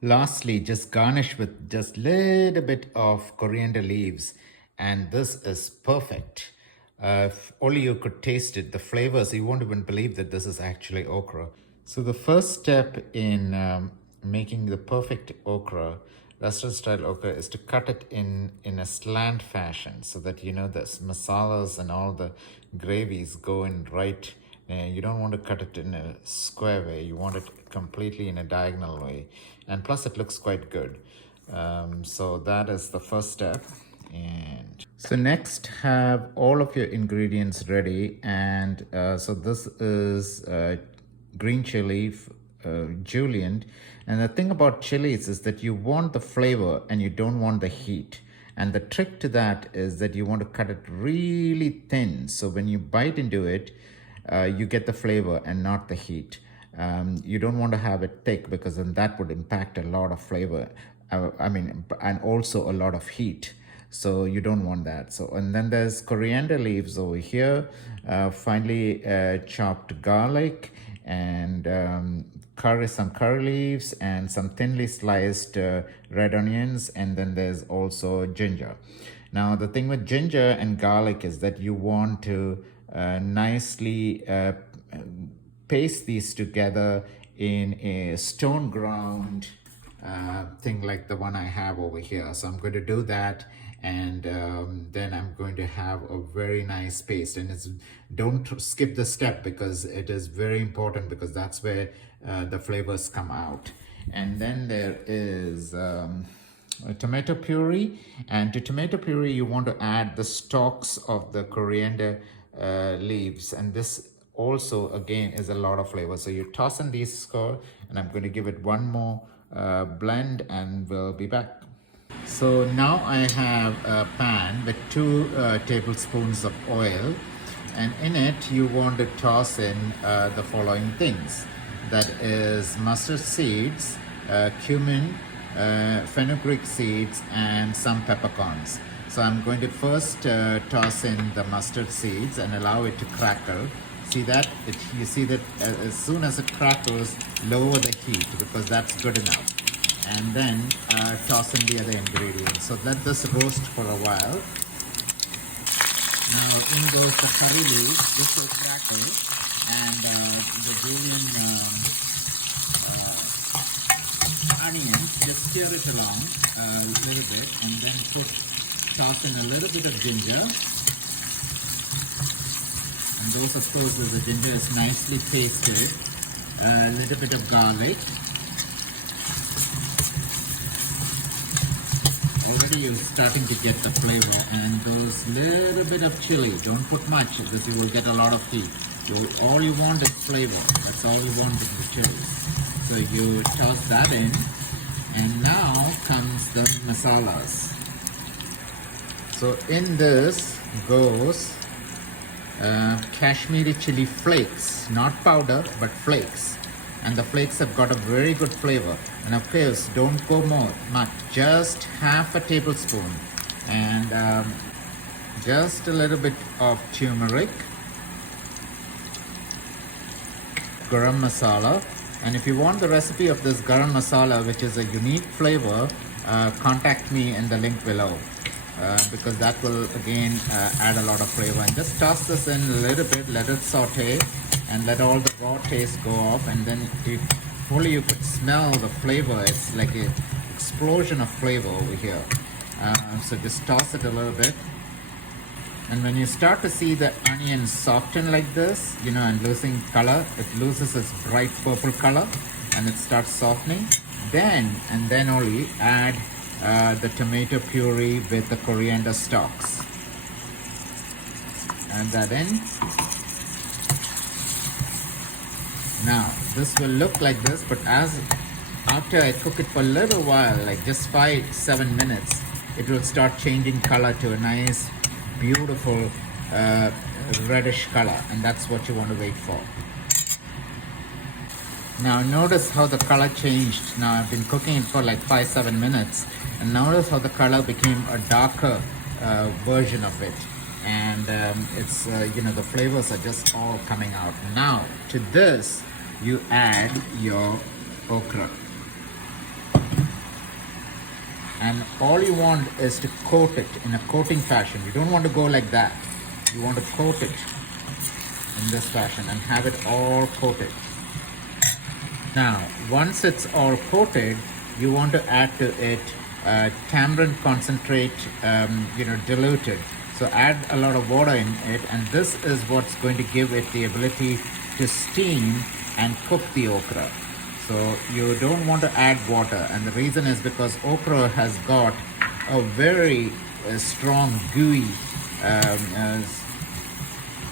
Lastly, just garnish with just little bit of coriander leaves, and this is perfect. If only you could taste it, the flavors, you won't even believe that this is actually okra. So the first step in making the perfect okra, restaurant style okra, is to cut it in a slant fashion so that you know the masalas and all the gravies go in right. You don't want to cut it in a square way. You want it completely in a diagonal way, and plus it looks quite good. So that is the first step. And so next, have all of your ingredients ready. And so this is green chili, julienne. And the thing about chilies is that you want the flavor and you don't want the heat. And the trick to that is that you want to cut it really thin. So when you bite into it, you get the flavor and not the heat. You don't want to have it thick because then that would impact a lot of flavor. And also a lot of heat. So you don't want that. So, and then there's coriander leaves over here, finely chopped garlic, and some curry leaves, and some thinly sliced red onions, and then there's also ginger. Now the thing with ginger and garlic is that you want to nicely paste these together in a stone ground thing like the one I have over here. So I'm going to do that, and then I'm going to have a very nice paste. And don't skip the step because it is very important, because that's where the flavors come out. And then there is a tomato puree, and to tomato puree you want to add the stalks of the coriander leaves, and this also again is a lot of flavor. So you toss in these score, and I'm going to give it one more blend, and we'll be back. So now I have a pan with 2 tablespoons of oil, and in it you want to toss in the following things. That is mustard seeds, cumin, fenugreek seeds, and some peppercorns. So I'm going to first toss in the mustard seeds and allow it to crackle. See that? You see that as soon as it crackles, lower the heat because that's good enough. And then toss in the other ingredients. So let this roast for a while. Now in goes the curry leaves. This will crackle, and the julienne onions. Just stir it along a little bit, and then toss in a little bit of ginger. And those, of course, as the ginger is nicely pasted, a little bit of garlic. Already you're starting to get the flavor, and those little bit of chili. Don't put much because you will get a lot of heat. All you want is flavor. That's all you want is the chili. So you toss that in, and now comes the masalas. So in this goes Kashmiri chili flakes, not powder but flakes, and the flakes have got a very good flavor. And of course, don't go much, just half a tablespoon, and just a little bit of turmeric, garam masala. And if you want the recipe of this garam masala, which is a unique flavor, contact me in the link below. Because that will again add a lot of flavor. And just toss this in a little bit, let it saute, and let all the raw taste go off. And then if only you could smell the flavor, it's like an explosion of flavor over here. So just toss it a little bit, and when you start to see the onion soften like this, and losing color, it loses its bright purple color and it starts softening, then only add the tomato puree with the coriander stalks. Add that in. Now this will look like this, but after I cook it for a little while, like just 5-7 minutes, it will start changing color to a nice, beautiful reddish color, and that's what you want to wait for. Now notice how the color changed. Now I've been cooking it for like 5-7 minutes, and notice how the color became a darker version of it, and it's the flavors are just all coming out. Now to this you add your okra. And all you want is to coat it in a coating fashion. You don't want to go like that. You want to coat it in this fashion and have it all coated. Now, once it's all coated, you want to add to it tamarind concentrate, diluted. So add a lot of water in it, and this is what's going to give it the ability to steam and cook the okra. So you don't want to add water, and the reason is because okra has got a very strong gooey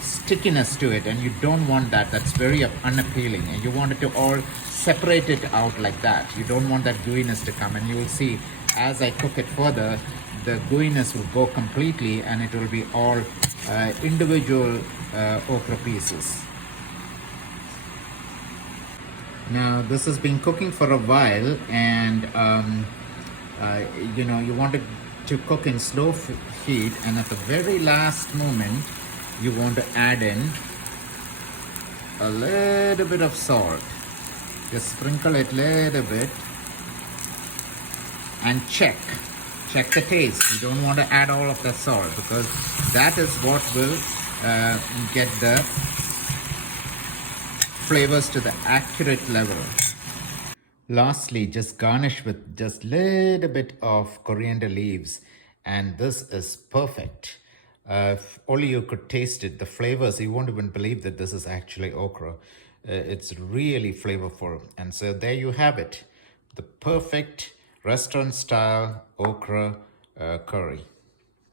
stickiness to it, and you don't want that. That's very unappealing, and you want it to all separate it out like that. You don't want that gooiness to come, and you will see as I cook it further, the gooiness will go completely, and it will be all individual okra pieces. Now this has been cooking for a while, and you want it to cook in slow heat, and at the very last moment you want to add in a little bit of salt. Just sprinkle it a little bit and check the taste. You don't want to add all of the salt, because that is what will get the flavors to the accurate level. Lastly, just garnish with just little bit of coriander leaves, and this is perfect. If only you could taste it, the flavors, you won't even believe that this is actually okra. It's really flavorful. And so there you have it, the perfect restaurant style okra curry.